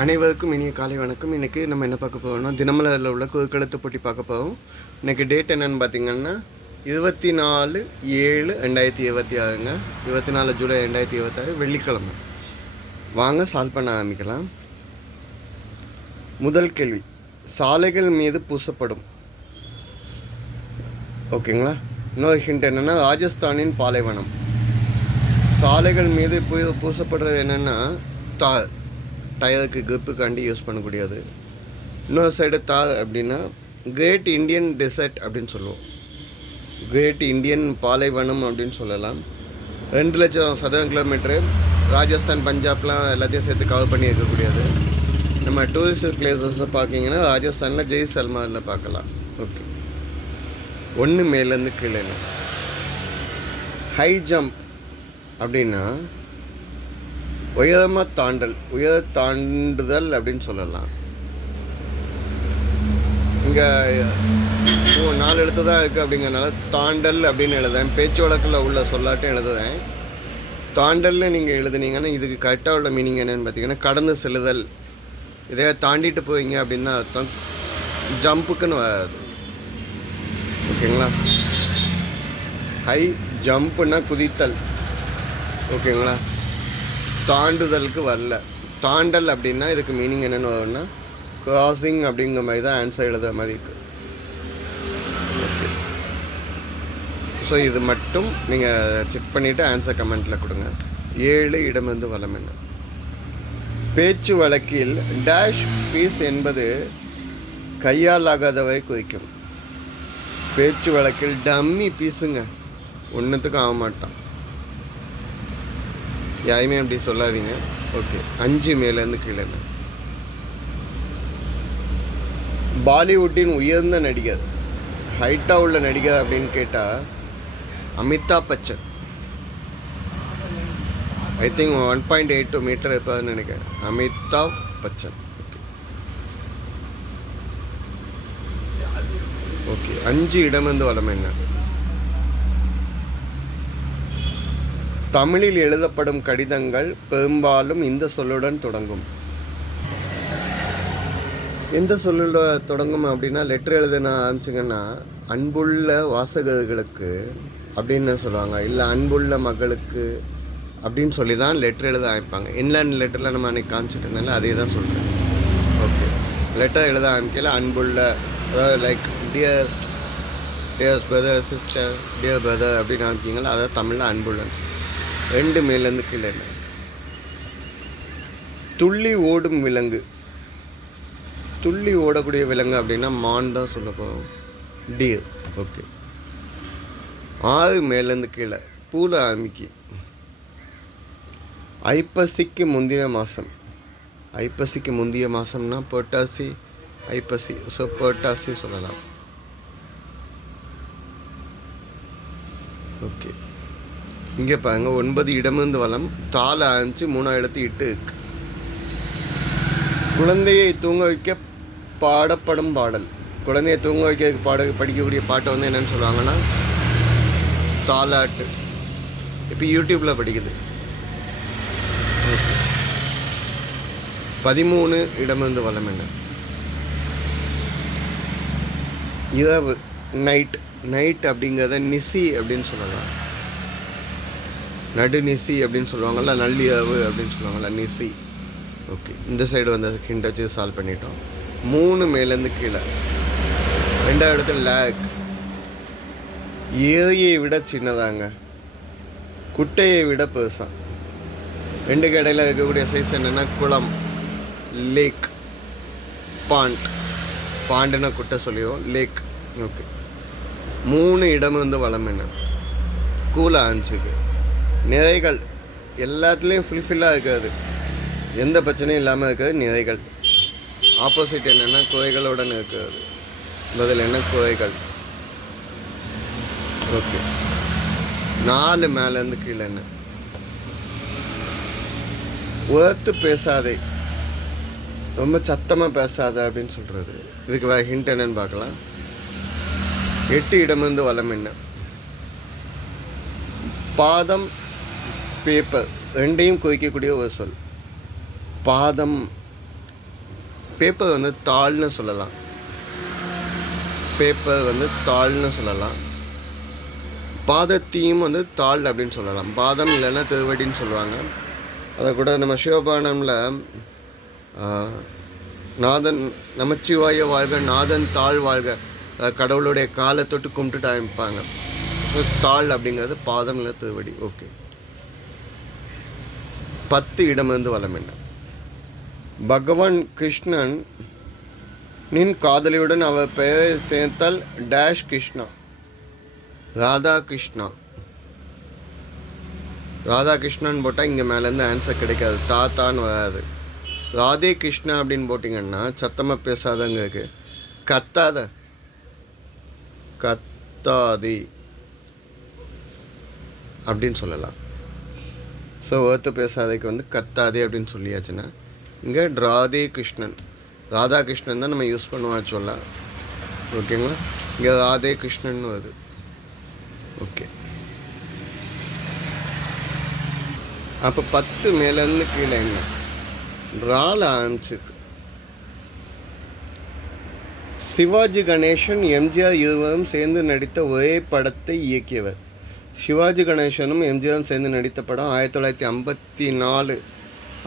அனைவருக்கும் இனிய காலை வணக்கம். இன்றைக்கி நம்ம என்ன பார்க்க போகிறோம்னா, தினமலரில் உள்ள குறுக்கெழுத்து போட்டி பார்க்க போகிறோம். இன்றைக்கி டேட் என்னென்னு பார்த்திங்கன்னா 24/7/2026ங்க. 24 ஜூலை 2026 வெள்ளிக்கிழமை. வாங்க சால்வ் பண்ண ஆரம்பிக்கலாம். முதல் கேள்வி, சாலைகள் மீது பூசப்படும். ஓகேங்களா? இன்னொரு ஹிண்ட் என்னென்னா, ராஜஸ்தானின் பாலைவனம். சாலைகள் மீது பூசப்படுறது என்னென்னா தார், டயருக்கு கிரிப்புக்காண்டி யூஸ் பண்ணக்கூடியது. இன்னொரு சைடு தார் அப்படின்னா கிரேட் இண்டியன் டெசர்ட் அப்படின்னு சொல்லுவோம். கிரேட் இண்டியன் பாலைவனம் அப்படின்னு சொல்லலாம். 2 லட்சம் சதுர கிலோமீட்டரு ராஜஸ்தான், பஞ்சாப்லாம் எல்லாத்தையும் சேர்த்து கவர் பண்ணி இருக்கக்கூடியது. நம்ம டூரிஸ்ட் பிளேசஸை பார்த்திங்கன்னா ராஜஸ்தானில் ஜெய்சல்மாரில் பார்க்கலாம். ஓகே, 1 மேலேருந்து கீழே. ஹை ஜம்ப் அப்படின்னா உயரமாக தாண்டல், உயர தாண்டுதல் அப்படின்னு சொல்லலாம். இங்கே 4 எழுத்து தான் இருக்குது அப்படிங்கிறனால தாண்டல் அப்படின்னு எழுதுறேன். பேச்சு வழக்கில் உள்ள சொல்லாட்டும் எழுதுறேன். தாண்டல்னு நீங்கள் எழுதுனீங்கன்னா இதுக்கு கரெக்டாக உள்ள மீனிங் என்னென்னு பார்த்தீங்கன்னா கடந்து செல்லுதல். இதை தாண்டிட்டு போவீங்க அப்படின்னு தான் அர்த்தம். ஜம்புக்குன்னு வராது. ஓகேங்களா? ஹை ஜம்ப்புன்னா குதித்தல். ஓகேங்களா? தாண்டுதலுக்கு வரல. தாண்டல் அப்படின்னா இதுக்கு மீனிங் என்னென்னு வரும்னா கிராசிங் அப்படிங்கிற மாதிரி தான் ஆன்சர் எழுதுற மாதிரி இருக்குது. ஓகே, ஸோ இது மட்டும் நீங்கள் செக் பண்ணிவிட்டு ஆன்சர் கமெண்ட்டில் கொடுங்க. 7 இடமிருந்து வலம் என்ன? பேச்சு வழக்கில் டேஷ் பீஸ் என்பது கையால் ஆகாதவை குறிக்கும். பேச்சு வழக்கில் டம்மி பீஸுங்க, ஒன்றுத்துக்கும் ஆக மாட்டான். யாருமே அப்படி சொல்லாதீங்க. ஓகே, 5 மேலேருந்து கீழே. பாலிவுட்டின் உயர்ந்த நடிகர், ஹைட்டாக உள்ள நடிகர் அப்படின்னு கேட்டால் Amitabh Bachchan. I think 1.82 metre இருப்பார்னு நினைக்கிறேன். அமிதாப் பச்சன். ஓகே, 5 இடமிருந்து வலம் என்ன? தமிழில் எழுதப்படும் கடிதங்கள் பெரும்பாலும் இந்த சொல்லுடன் தொடங்கும். எந்த சொல்லுட தொடங்கும் அப்படின்னா, லெட்டர் எழுதுன ஆரம்பிச்சிங்கன்னா அன்புள்ள வாசகர்களுக்கு அப்படின்னு சொல்லுவாங்க, இல்லை அன்புள்ள மகளுக்கு அப்படின்னு சொல்லி தான் லெட்டர் எழுத ஆரம்பிப்பாங்க. இன்லேண்ட் லெட்டரில் நம்ம அன்றைக்கி காமிச்சிட்டு இருந்தால அதே தான் சொல்கிறேன். ஓகே, லெட்டர் எழுத ஆரம்பிக்கல அன்புள்ள, அதாவது like dearest, dears brother, sister, dear brother அப்படின்னு ஆரம்பிக்கிங்களா, அதாவது தமிழில் அன்புள்ளன்னு. 2 மேலேருந்து கீழே. துள்ளி ஓடும் விலங்கு. துள்ளி ஓடக்கூடிய விலங்கு அப்படின்னா மான் தான் சொல்ல போகிறோம், டியர். ஓகே, 6 மேலேருந்து கீழே. பூல ஆரம்பிக்கி. ஐப்பசிக்கு முந்தின மாதம். ஐப்பசிக்கு முந்தைய மாதம்னா புரட்டாசி, ஐப்பசி. ஸோ புரட்டாசி சொல்லலாம். ஓகே, இங்கே பாருங்கள், 9 இடமிருந்து வலம். தாள ஆரம்பிச்சு 3 எழுத்து இட்டு இருக்கு. குழந்தையை தூங்க வைக்க பாடப்படும் பாடல். குழந்தையை தூங்க வைக்க படிக்கக்கூடிய பாட்டை வந்து என்னென்னு சொல்லுவாங்கன்னா தாலாட்டு. இப்போ யூடியூப்பில் படிக்குது. 13 இடமிருந்து வலம் என்ன? இரவு, நைட். நைட் அப்படிங்கிறத நிசி அப்படின்னு சொல்லலாம். நடுநிசி அப்படின்னு சொல்லுவாங்கள்ல, நள்ளிரவு அப்படின்னு சொல்லுவாங்கள்ல, நிசி. ஓகே, இந்த சைடு வந்து ஹிண்ட் வச்சு சால்வ் பண்ணிட்டோம். 3 மேலேருந்து கீழே. 2வது இடத்துல லேக். ஏரியை விட சின்னதாங்க, குட்டையை விட பெருசாக. 2க்கு இடையில இருக்கக்கூடிய சைஸ் என்னென்னா குளம், லேக், பாண்ட். பாண்டுன்னா குட்டை சொல்லிடுவோம், லேக். ஓகே, 3 இடம் வந்து வளம் என்ன? கூலா ஆரம்பிச்சுக்கு. நிறைகள் எல்லாத்துலேயும் ஃபுல்ஃபில்லாக இருக்காது, எந்த பிரச்சனையும் இல்லாமல் இருக்காது நிறைகள். ஆப்போசிட் என்னென்னா குறைகளுடன் இருக்கிறது. பதில் என்ன? குறைகள். ஓகே, 4 மேலேருந்து கீழே என்ன? உரத்து பேசாதே, ரொம்ப சத்தமாக பேசாத அப்படின்னு சொல்கிறது. இதுக்கு வேறு ஹிண்ட் என்னன்னு பார்க்கலாம். 8 இடமிருந்து வலம் என்ன? பாதம், பேப்பர், ரெண்டையும் குறிக்கக்கூடிய ஒரு சொல். பாதம் பேப்பர் வந்து தாள்னு சொல்லலாம். பேப்பர் வந்து தாள்னு சொல்லலாம். பாதத்தையும் வந்து தாள் அப்படின்னு சொல்லலாம். பாதம் இல்லைன்னா திருவடின்னு சொல்லுவாங்க. அதை கூட நம்ம சிவபானமில் நாதன் நமச்சிவாய வாழ்க, நாதன் தாழ் வாழ்க, கடவுளுடைய காலை தொட்டு கும்பிட்டுட்டு ஆரம்பிப்பாங்க. ஸோ தாள் அப்படிங்கிறது பாதம் இல்லை திருவடி. ஓகே. 10 இடமிருந்து வலம் என்ன? பகவான் கிருஷ்ணன் நின் காதலியுடன் அவர் பெயரை சேர்த்தால் டேஷ் கிருஷ்ணா, ராதா கிருஷ்ணா. ராதா கிருஷ்ணன் போட்டால் இங்கே மேலேருந்து ஆன்சர் கிடைக்காது, தாத்தான்னு வராது. ராதே கிருஷ்ணா அப்படின்னு போட்டிங்கன்னா சத்தமாக பேசாதங்களுக்கு கத்தாத, கத்தாதி அப்படின்னு சொல்லலாம். ஸோ ஒருத்த பேசாதைக்கு வந்து கத்தாதே அப்படின்னு சொல்லியாச்சுன்னா இங்கே ராதே கிருஷ்ணன், ராதா கிருஷ்ணன் தான் நம்ம யூஸ் பண்ணுவோம் சொல்ல. ஓகேங்களா? இங்கே ராதே கிருஷ்ணன் வருது. ஓகே. அப்போ 10 மேலேருந்து கீழே என்ன? ரால ஆரம்பிச்சிருக்கு. சிவாஜி கணேசன் எம்ஜிஆர் இருவரும் சேர்ந்து நடித்த ஒரே படத்தை இயக்கியவர். சிவாஜி கணேசனும் எம்ஜிஆரும் சேர்ந்து நடித்த படம் 1954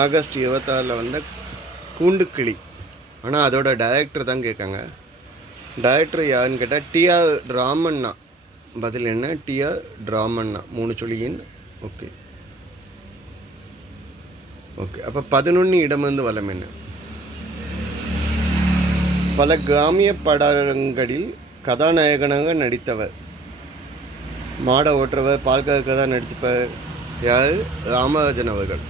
ஆகஸ்ட் 26 வந்த கூண்டுக்கிளி. ஆனால் அதோட டைரக்டர் தான் கேட்காங்க. டைரக்டர் யாருன்னு கேட்டால் டிஆர் ராமண்ணா. பதில் என்ன? டிஆர் ராமண்ணா. 3 சொல்லியின். ஓகே. ஓகே. அப்போ 11 இடமிருந்து வலம் என்ன? பல கிராமிய படங்களில் கதாநாயகனாக நடித்தவர். மாட ஓட்டுறவர், பால்கார கதா நடித்தவர் யார்? ராமராஜன் அவர்கள்.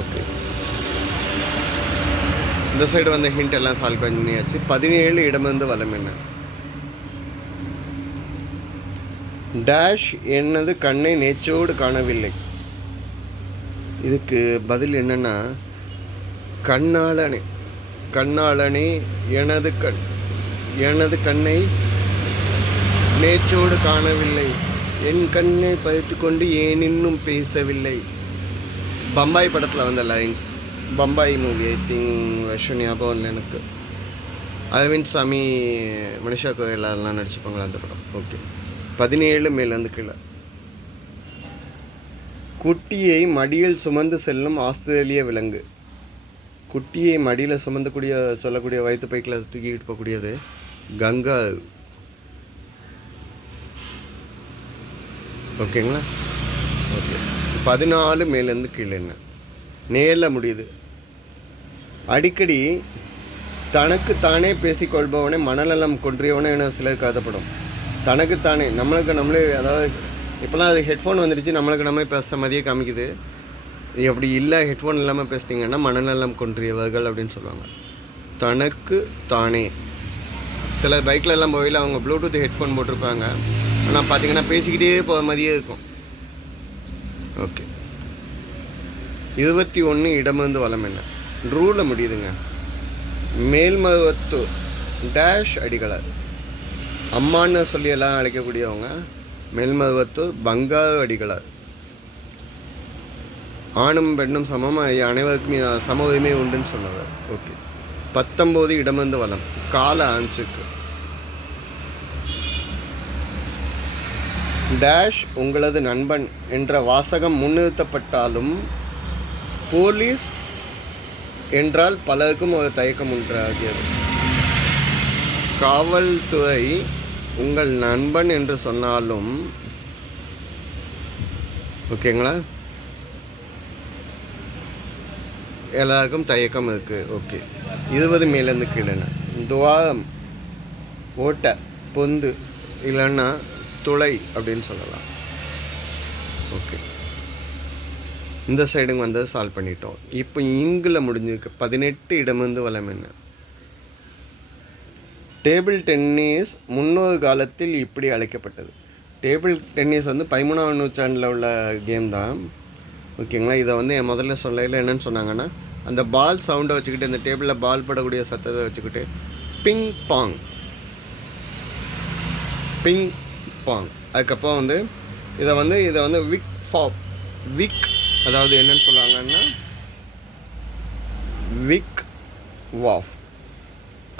ஓகே. இந்த சைடு வந்த ஹிண்ட் எல்லாம் சால்வ் பண்ணியாச்சு. 17 இடமிருந்து வலம் என்ன? டேஷ் என்னது கண்ணை நேச்சோடு காணவில்லை. இதுக்கு பதில் என்னன்னா கண்ணாளனே, கண்ணாளனே எனது கண்ணை நேச்சோடு காணவில்லை, என் கண்ணை பறித்து கொண்டு ஏன் இன்னும் பேசவில்லை. பம்பாய் படத்தில் வந்த lines. Bombay movie, I think வருஷம் ஞாபகம் இல்லை எனக்கு. அரவிந்த் சாமி, மனிஷா கோயல் அதெல்லாம் நடிச்சுப்பாங்களா அந்த படம். ஓகே. 17 மேலேருந்து கீழே. குட்டியை மடியில் சுமந்து செல்லும் ஆஸ்திரேலிய விலங்கு. குட்டியை மடியில் சுமந்தக்கூடிய சொல்லக்கூடிய வயிற்று பைக்கில் தூக்கிட்டு போகக்கூடியது கங்கா. ஓகேங்களா? ஓகே. 14 மேலேருந்து கீழே என்ன? நேரில் முடியுது. அடிக்கடி தனக்குத்தானே பேசிக்கொள்பவனே மனநலம் கொன்றியவனே என சிலர் கருதப்படும். தனக்குத்தானே, நம்மளே, அதாவது இப்போலாம் அது ஹெட்ஃபோன் வந்துடுச்சு, நம்மளே பேசுகிற மாதிரியே காமிக்குது. அப்படி இல்லை, ஹெட்ஃபோன் இல்லாமல் பேசுனீங்கன்னா மனநலம் கொன்றியவர்கள் அப்படின்னு சொல்லுவாங்க. தனக்கு தானே. சில பைக்கில் எல்லாம் போயில அவங்க ப்ளூடூத் ஹெட்ஃபோன் போட்டிருப்பாங்க, ஆனால் பார்த்தீங்கன்னா பேசிக்கிட்டே போகிற மாதிரியே இருக்கும். ஓகே. 21 இடமிருந்து வலம் என்ன? ரூலில் முடியுதுங்க. மேல்மருவத்தூர் டேஷ் அடிகளார். அம்மான்னு சொல்லி எல்லாம் அழைக்கக்கூடியவங்க மேல்மருவத்தூர் பங்காரு அடிகளார். ஆணும் பெண்ணும் சமமாக அனைவருக்குமே சம உரிமை உண்டுன்னு சொன்னவர். ஓகே. 19 இடமிருந்து வலம். கால ஆன்சுக்கு டேஷ் உங்களது நண்பன் என்ற வாசகம் முன்னிறுத்தப்பட்டாலும் போலீஸ் என்றால் பலருக்கும் ஒரு தயக்கம் உண்டாகிறது. காவல்துறை உங்கள் நண்பன் என்று சொன்னாலும் ஓகேங்களா, எல்லாருக்கும் தயக்கம் இருக்குது. ஓகே. 20 மேலேருந்து கீழேன்னா துவாரம், ஓட்டை, பொந்து இல்லைன்னா துளை அப்படின்னு சொல்லலாம். ஓகே. இந்த சைடுங்க வந்து சால்வ் பண்ணிட்டோம். இப்போ இங்கில் முடிஞ்சிருக்கு. 18 இடமிருந்து வலம் என்ன? டேபிள் டென்னிஸ் முன்னொரு காலத்தில் இப்படி அழைக்கப்பட்டது. டேபிள் டென்னிஸ் வந்து 13ஆம் நூற்றாண்டில் உள்ள கேம் தான். ஓகேங்களா? இதை வந்து என் முதல்ல சொல்லையில் என்னென்னு சொன்னாங்கன்னா, அந்த பால் சவுண்டை வச்சுக்கிட்டு, இந்த டேபிளில் பால் படக்கூடிய சத்தத்தை வச்சுக்கிட்டு பிங் பாங், பிங் பாங். அதுக்கப்புறம் வந்து இதை வந்து விக் ஃபாப், விக் அதாவது என்னென்னு சொல்லுவாங்கன்னா விக் வாஃப்.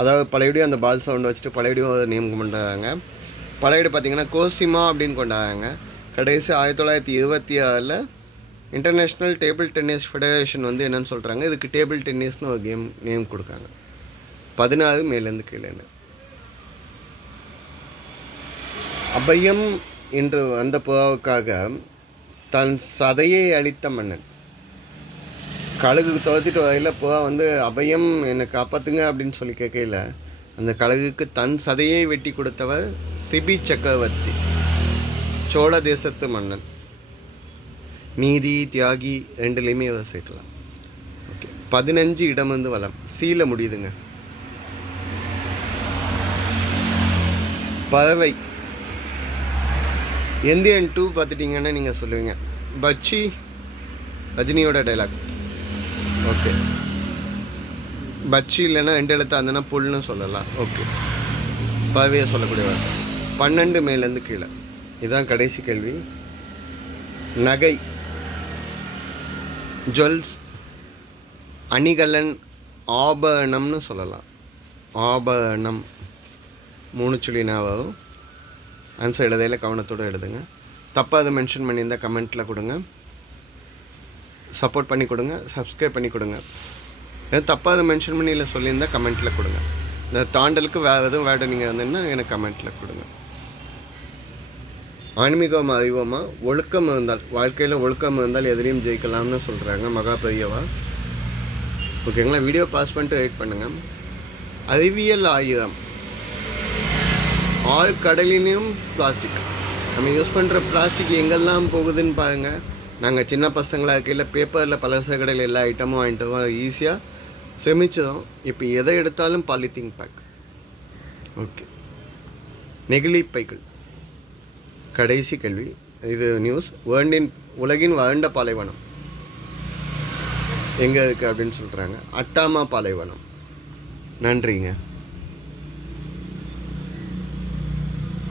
அதாவது பழையபடியும் அந்த பால் சவுண்டை வச்சுட்டு பழையபடியும் அதை நேம் கொண்டாடுறாங்க. பழையபடி பார்த்திங்கன்னா கோசிமா அப்படின்னு கொண்டாடுறாங்க. கடைசி 1926 இன்டர்நேஷ்னல் டேபிள் டென்னிஸ் ஃபெடரேஷன் வந்து என்னென்னு சொல்கிறாங்க, இதுக்கு டேபிள் டென்னிஸ்னு ஒரு கேம் நேம் கொடுக்காங்க. 14 மேலேருந்து கீழே. அபயம் என்று வந்த புறாவுக்காக தன் சதையை அளித்த மன்னன். கழுகு துரத்திட்டு வரையில் புறா வந்து அபயம் என்னை காப்பாற்றுங்க அப்படின்னு சொல்லி கேட்கல, அந்த கழுகுக்கு தன் சதையை வெட்டி கொடுத்தவர் சிபி சக்கரவர்த்தி, சோழ தேசத்து மன்னன். நீதி தியாகி ரெண்டுலேயுமே அவர் சேர்க்கலாம். ஓகே, 15 இடம் வந்து வளம். சீல முடியுதுங்க. பறவை எந்தியன் 2 பார்த்துட்டிங்கன்னா நீங்கள் சொல்லுவீங்க பச்சி, ரஜினியோட டைலாக். ஓகே, பச்சி இல்லைன்னா 2 எழுத்து இருந்ததுன்னா புல்னு சொல்லலாம். ஓகே, பறவையை சொல்லக்கூடிய 12 மேலேருந்து கீழே. இதுதான் கடைசி கேள்வி. நகை, ஜுவல்ஸ், அணிகலன், ஆபரணம்னு சொல்லலாம். ஆபரணம் 3 சொல்லி ஞாபகம். ஆன்சர் எழுதையில் கவனத்தோடு எழுதுங்க. தப்பாக அதை மென்ஷன் பண்ணியிருந்தால் கமெண்ட்டில் கொடுங்க. சப்போர்ட் பண்ணி கொடுங்க, சப்ஸ்கிரைப் பண்ணி கொடுங்க. எதாவது தப்பாக அதை மென்ஷன் பண்ணி இல்லை சொல்லியிருந்தால் கமெண்ட்டில் கொடுங்க. இந்த தாண்டலுக்கு வேறு எதுவும் வேர்டு நீங்கள் இருந்தீங்கன்னா எனக்கு கமெண்ட்டில் கொடுங்க. ஆன்மீகம் அறிவோமா, ஒழுக்கம் இருந்தால், வாழ்க்கையில் ஒழுக்கம் இருந்தால் எதிரையும் ஜெயிக்கலாம்னு சொல்கிறாங்க மகாபெரியவா. ஓகேங்களா, வீடியோ பாஸ் பண்ணிட்டு வெயிட் பண்ணுங்கள். அறிவியல் ஆயுதம். கடலிலையும் பிளாஸ்டிக். நம்ம யூஸ் பண்ணுற பிளாஸ்டிக் எங்கெல்லாம் போகுதுன்னு பாருங்கள். நாங்கள் சின்ன பசங்களாக இருக்கையில் பேப்பரில் பலச கடையில் எல்லா ஐட்டமும் வாங்கிட்டு அதை ஈஸியாக செமிச்சதும். இப்போ எதை எடுத்தாலும் பாலித்தீன் பேக். ஓகே, நெகிழி பைகள். கடைசி கேள்வி, இது நியூஸ். உலகின் வறண்ட பாலைவனம் எங்கே இருக்குது அப்படின்னு சொல்கிறாங்க. அட்டாமா பாலைவனம். நன்றிங்க.